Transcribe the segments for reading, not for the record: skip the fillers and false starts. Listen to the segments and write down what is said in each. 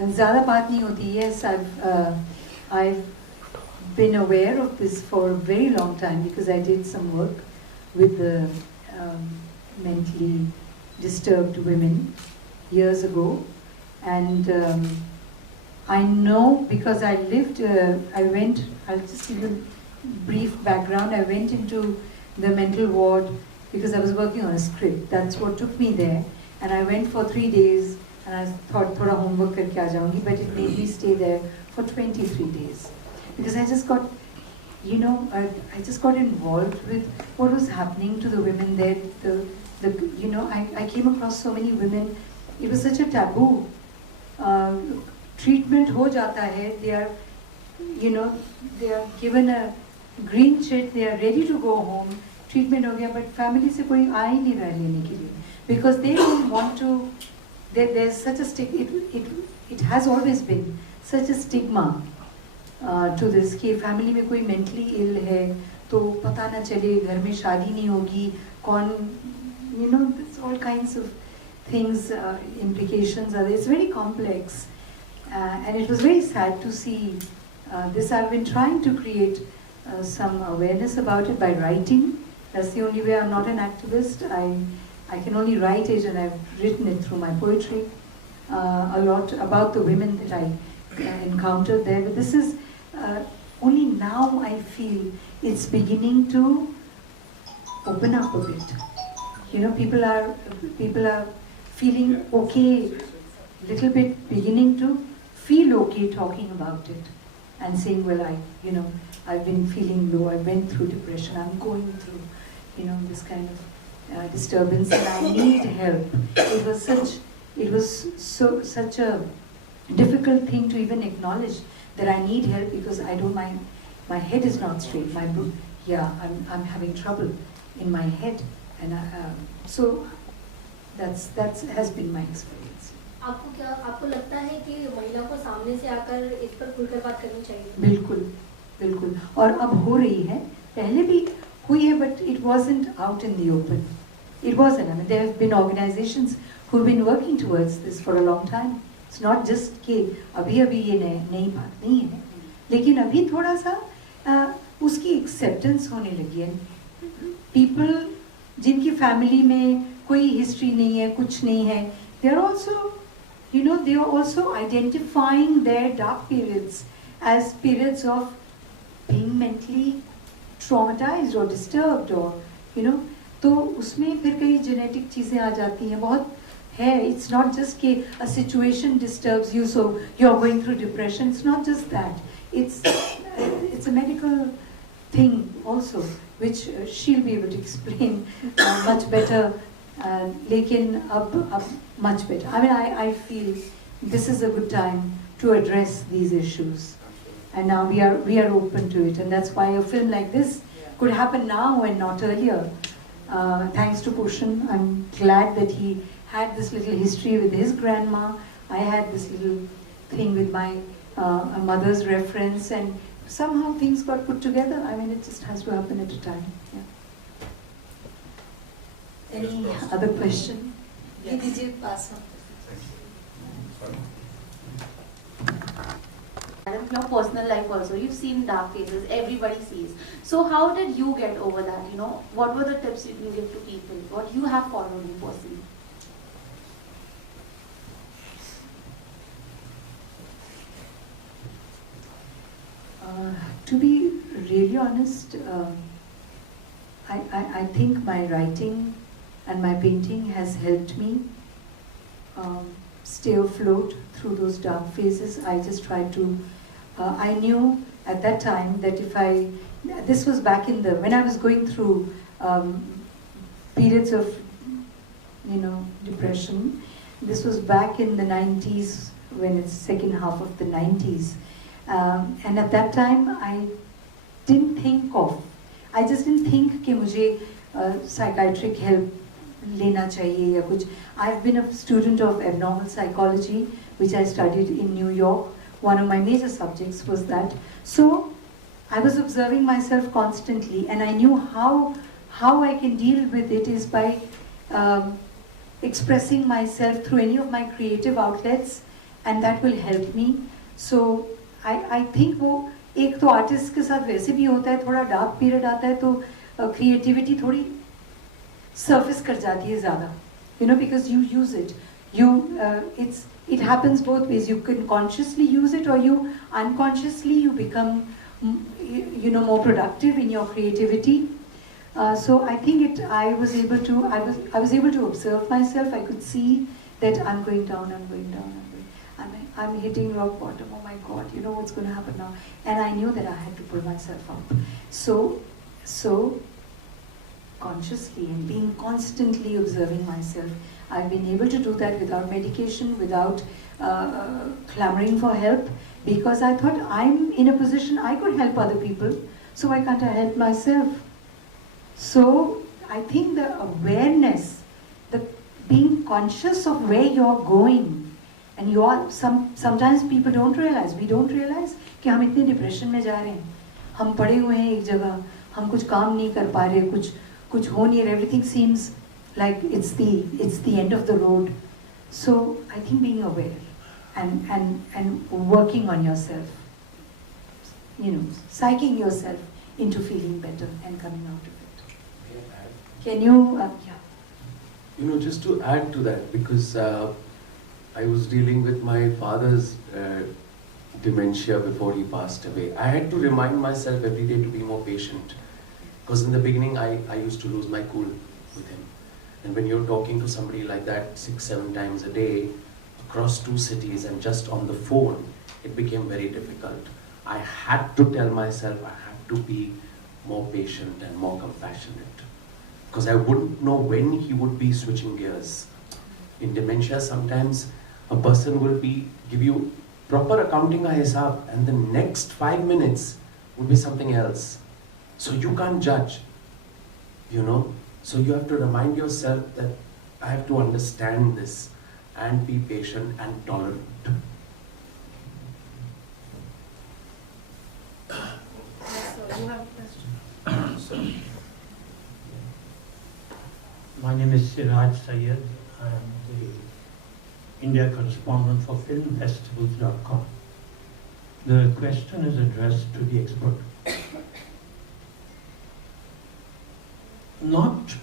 ज़्यादा बात नहीं होती. Yes, I've been aware of this for a very long time because I did some work with the um, mentally disturbed women years ago, and I know because I lived. I'll just give you a brief background. I went into the mental ward because I was working on a script. That's what took me there, and I went for 3 days. And I thought thoda homework karke aa jaungi, but it made me stay there for 23 days because I just got, I just got involved with what was happening to the women there. I came across so many women. It was such a taboo. Treatment ho jata hai. They are, they are given a green chit. They are ready to go home. Treatment ho gaya, but family se koi aa hi nahi raha lene ke liye because they don't want to. There's such a it has always been such a stigma to this कि family में कोई mentally ill है तो पता ना चले घर में शादी नहीं होगी कौन there's all kinds of things implications are there. It's very complex and it was very sad to see this. I've been trying to create some awareness about it by writing. That's the only way. I'm not an activist. I can only write it, and I've written it through my poetry a lot about the women that I encountered there. But this is only now I feel it's beginning to open up a bit. People are feeling okay, little bit beginning to feel okay talking about it and saying, well, I've been feeling low. I went through depression. I'm going through, this kind of disturbance, and I need help. It was such a difficult thing to even acknowledge that I need help because I don't mind. My head is not straight. I'm having trouble in my head, and so that has been my experience. आपको लगता है कि महिला को सामने से आकर इस पर खुलकर बात करनी चाहिए? बिल्कुल और अब हो रही है. पहले भी हुई है, but it wasn't out in the open. It wasn't. I mean, there have been organizations who've been working towards this for a long time. It's not just कि अभी ये नई बात नहीं है, लेकिन अभी थोड़ा सा उसकी acceptance होने लगी है. People जिनकी family में कोई history नहीं है, कुछ नहीं है, they are also identifying their dark periods as periods of being mentally traumatized or disturbed or तो उसमें फिर कई जेनेटिक चीज़ें आ जाती हैं. बहुत है. It's not just कि a situation disturbs you so you're going through depression. It's not just that. It's a medical thing also, which she'll be able to explain much better. लेकिन अब much better. I mean, I feel this is a good time to address these issues, and now we are open to it, and that's why a film like this could happen now and not earlier. Thanks to Pushan, I'm glad that he had this little history with his grandma. I had this little thing with my mother's reference, and somehow things got put together. I mean, it just has to happen at a time. Yeah. Any other question? Yes. Did you pass on? Your personal life also, you've seen dark phases, everybody sees. So how did you get over that? What were the tips you can give to people? What you have followed in personally? To be really honest, I think my writing and my painting has helped me stay afloat through those dark phases. I just tried to, I knew at that time that this was back when I was going through periods of, depression. This was back in the 90s, when it's second half of the 90s. And at that time, I just didn't think कि मुझे psychiatric help लेना चाहिए या कुछ. I've been a student of abnormal psychology, which I studied in New York. One of my major subjects was that. So I was observing myself constantly, and I knew how I can deal with it is by expressing myself through any of my creative outlets and that will help me. So I think वो एक तो artist के साथ वैसे भी होता है, थोड़ा डार्क पीरियड आता है तो क्रिएटिविटी थोड़ी surface कर जाती है ज़्यादा, you know, because you use it. It happens both ways. You can consciously use it, or you unconsciously you become, you know, more productive in your creativity. So I think I was able to observe myself. I could see that I'm going down, I'm hitting rock bottom. Oh my God, you know what's going to happen now? And I knew that I had to pull myself up. So consciously and being constantly observing myself, I've been able to do that without medication, without clamoring for help, because I thought I'm in a position I could help other people, so why can't I help myself? So I think the awareness, the being conscious of where you're going, and you are sometimes people don't realize, we don't realize कि हम इतने depression में जा रहे हैं, हम पड़े हुए हैं एक जगह, हम कुछ काम नहीं कर पा रहे, कुछ हो नहीं रहा, everything seems like it's the end of the road. So I think being aware and working on yourself, you know, psyching yourself into feeling better and coming out of it. Can you, yeah. You know, just to add to that, because I was dealing with my father's dementia before he passed away. I had to remind myself every day to be more patient, because in the beginning I used to lose my cool with him. And when you're talking to somebody like that 6-7 times a day, across 2 cities and just on the phone, it became very difficult. I had to tell myself I had to be more patient and more compassionate, because I wouldn't know when he would be switching gears. In dementia, sometimes a person will give you proper accounting ka hisab, and the next 5 minutes would be something else. So you can't judge, you know. So you have to remind yourself that I have to understand this and be patient and tolerant. So you have a question? My name is Siraj Syed. I am the India correspondent for filmfestivals.com. The question is addressed to the expert. Not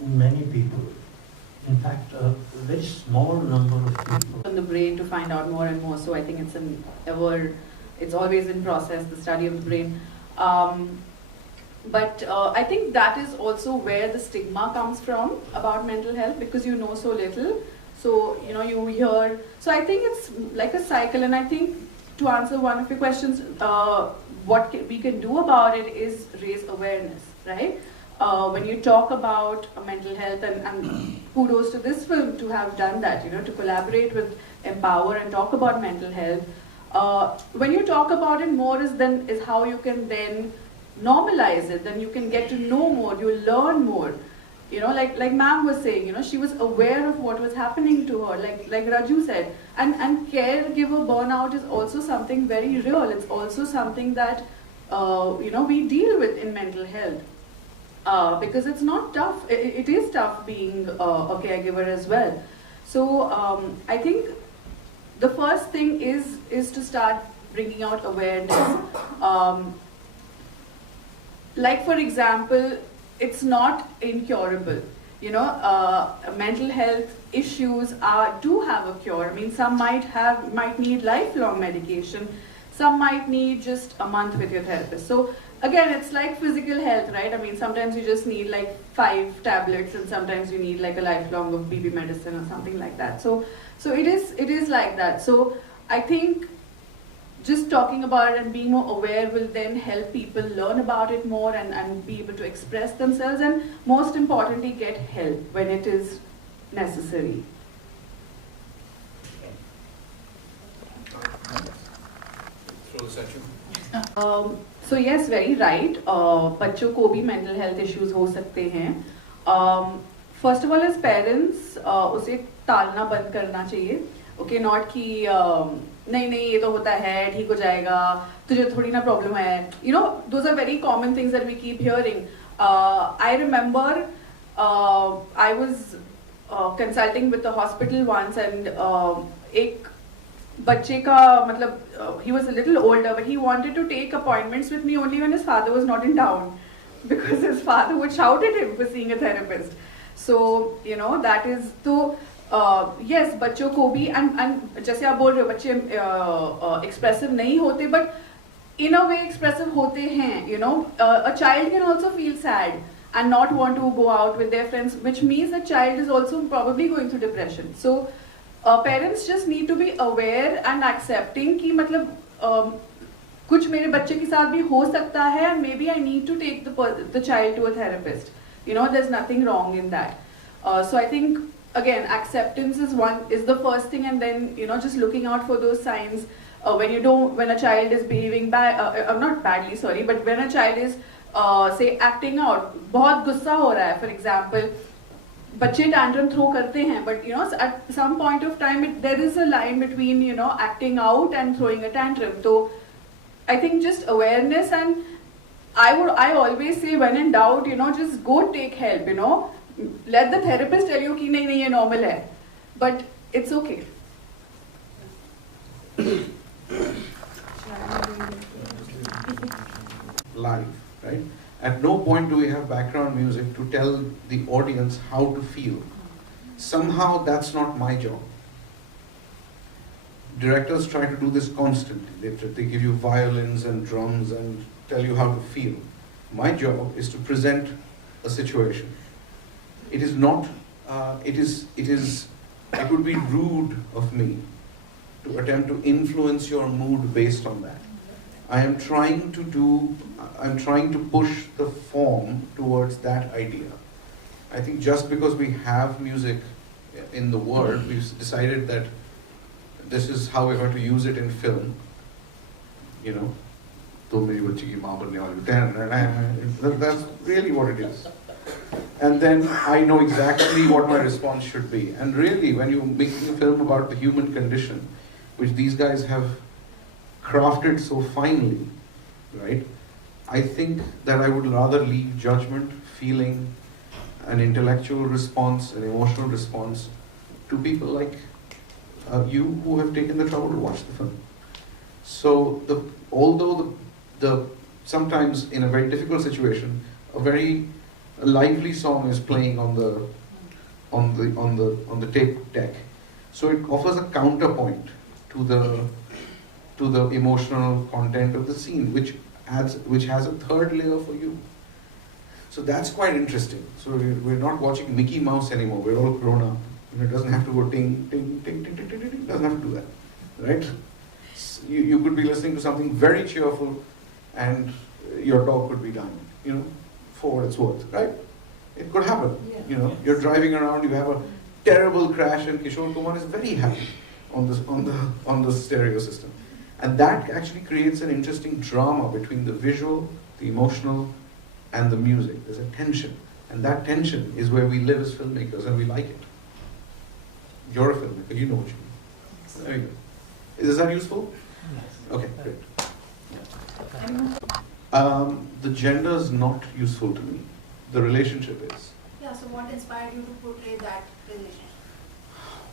many people, in fact, a very small number of people. On the brain to find out more and more. So I think it's always in process, the study of the brain. But I think that is also where the stigma comes from about mental health, because you know so little. So, you know, you hear. So I think it's like a cycle, and I think to answer one of your questions, what we can do about it is raise awareness, right? When you talk about mental health, and kudos to this film to have done that, you know, to collaborate with Empower and talk about mental health. When you talk about it more is how you can then normalize it, then you can get to know more, you learn more. You know, like ma'am was saying, you know, she was aware of what was happening to her, like Raju said. And caregiver burnout is also something very real. It's also something that, you know, we deal with in mental health. Because it's not tough, it is tough being a caregiver as well. So I think the first thing is to start bringing out awareness. Like for example, it's not incurable. You know, mental health issues do have a cure. I mean, some might need lifelong medication. Some might need just a month with your therapist. So again, it's like physical health, right? I mean, sometimes you just need like 5 tablets, and sometimes you need like a lifelong of BB medicine or something like that. So it is like that. So I think just talking about it and being more aware will then help people learn about it more and be able to express themselves, and most importantly, get help when it is necessary. Throw this at you. So yes, very right. बच्चों को भी mental health issues हो सकते हैं. First of all, as parents, उसे टालना बंद करना चाहिए. Okay, not कि नहीं ये तो होता है, ठीक हो जाएगा, तुझे थोड़ी ना problem है. You know, those are very common things that we keep hearing. I remember I was consulting with the hospital once, and एक बच्चे का मतलब he was a little older, but he wanted to take appointments with me only when his father was not in town, because his father would shout at him for seeing a therapist. So you know that is तो yes, बच्चों को भी and जैसे आप बोल रहे हो बच्चे expressive नहीं होते, but in a way expressive होते हैं. You know, a child can also feel sad and not want to go out with their friends, which means the child is also probably going through depression. So parents just need to be aware and accepting कि मतलब कुछ मेरे बच्चे के साथ भी हो सकता है, and maybe I need to take the child to a therapist. You know, there's nothing wrong in that. So I think again acceptance is the first thing, and then you know just looking out for those signs when a child is behaving not badly, sorry, but when a child is say acting out, बहुत गुस्सा हो रहा है, for example, बच्चे tantrum throw करते हैं, but you know at some point of time there is a line between you know acting out and throwing a tantrum. So I think just awareness, and I always say when in doubt, you know, just go take help. You know, let the therapist tell you कि नहीं नहीं ये normal है, but it's okay. Live, right? At no point do we have background music to tell the audience how to feel. Somehow that's not my job. Directors try to do this constantly. They give you violins and drums and tell you how to feel. My job is to present a situation. It is not, it would be rude of me to attempt to influence your mood based on that. I'm trying to push the form towards that idea. I think just because we have music in the world, we've decided that this is how we're going to use it in film. You know, that's really what it is. And then I know exactly what my response should be. And really, when you're making a film about the human condition, which these guys have crafted so finely, right? I think that I would rather leave judgment, feeling, an intellectual response, an emotional response to people like you who have taken the trouble to watch the film. So although sometimes in a very difficult situation, a very lively song is playing on the tape deck, so it offers a counterpoint to the emotional content of the scene, which has a third layer for you. So that's quite interesting. So we're not watching Mickey Mouse anymore. We're all grown up. And it doesn't have to go ting, ting, ting, ting, ting, ting, ting. It doesn't have to do that, right? You could be listening to something very cheerful and your dog could be dying, you know, for what it's worth, right? It could happen. Yeah. You know, you're driving around, you have a terrible crash and Kishore Kumar is very happy on the stereo system. And that actually creates an interesting drama between the visual, the emotional, and the music. There's a tension. And that tension is where we live as filmmakers and we like it. You're a filmmaker, you know what you mean. There you go. Is that useful? Yes. Okay, great. The gender is not useful to me. The relationship is. Yeah, so what inspired you to portray that relationship?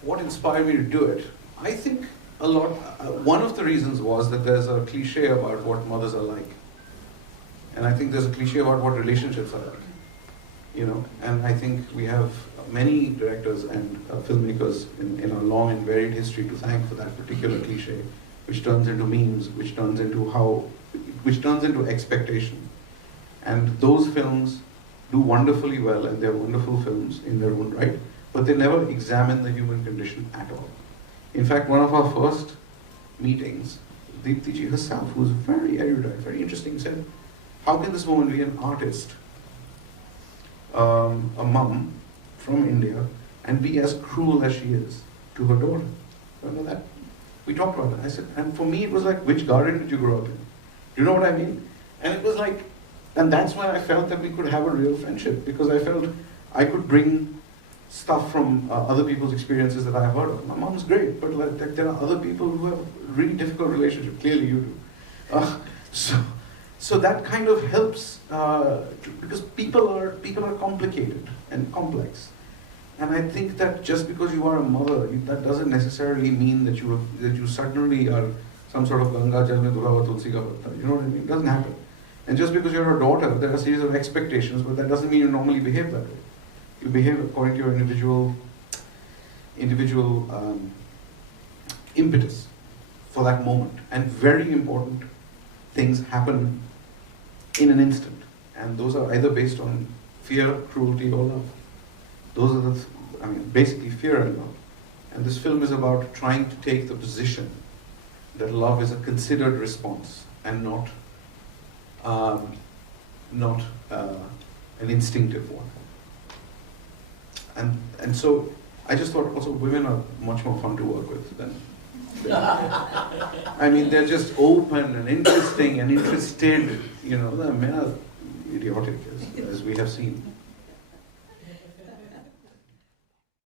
What inspired me to do it? I think a lot, one of the reasons was that there's a cliche about what mothers are like. And I think there's a cliche about what relationships are like. You know, and I think we have many directors and filmmakers in our long and varied history to thank for that particular cliche, which turns into memes, which turns into expectation. And those films do wonderfully well, and they're wonderful films in their own right, but they never examine the human condition at all. In fact, one of our first meetings, Deepti ji herself, who was very erudite, very interesting, said, how can this woman be an artist, a mum from India, and be as cruel as she is to her daughter? Remember that? We talked about that. I said, and for me it was like, which garden did you grow up in? You know what I mean? And it was like, and that's when I felt that we could have a real friendship, because I felt I could bring stuff from other people's experiences that I've heard of. My mom's great, but like, there are other people who have really difficult relationships. Clearly you do. So that kind of helps, because people are complicated and complex. And I think that just because you are a mother, that doesn't necessarily mean that you suddenly are some sort of Ganga Jal mein dhula hua tulsi ka patta. You know what I mean? It doesn't happen. And just because you're a daughter, there are a series of expectations, but that doesn't mean you normally behave that way. You behave according to your individual impetus for that moment. And very important things happen in an instant. And those are either based on fear, cruelty, or love. Those are basically fear and love. And this film is about trying to take the position that love is a considered response and not an instinctive one. And so I just thought also women are much more fun to work with than I mean, they're just open and interesting and interested, the men are idiotic, as we have seen.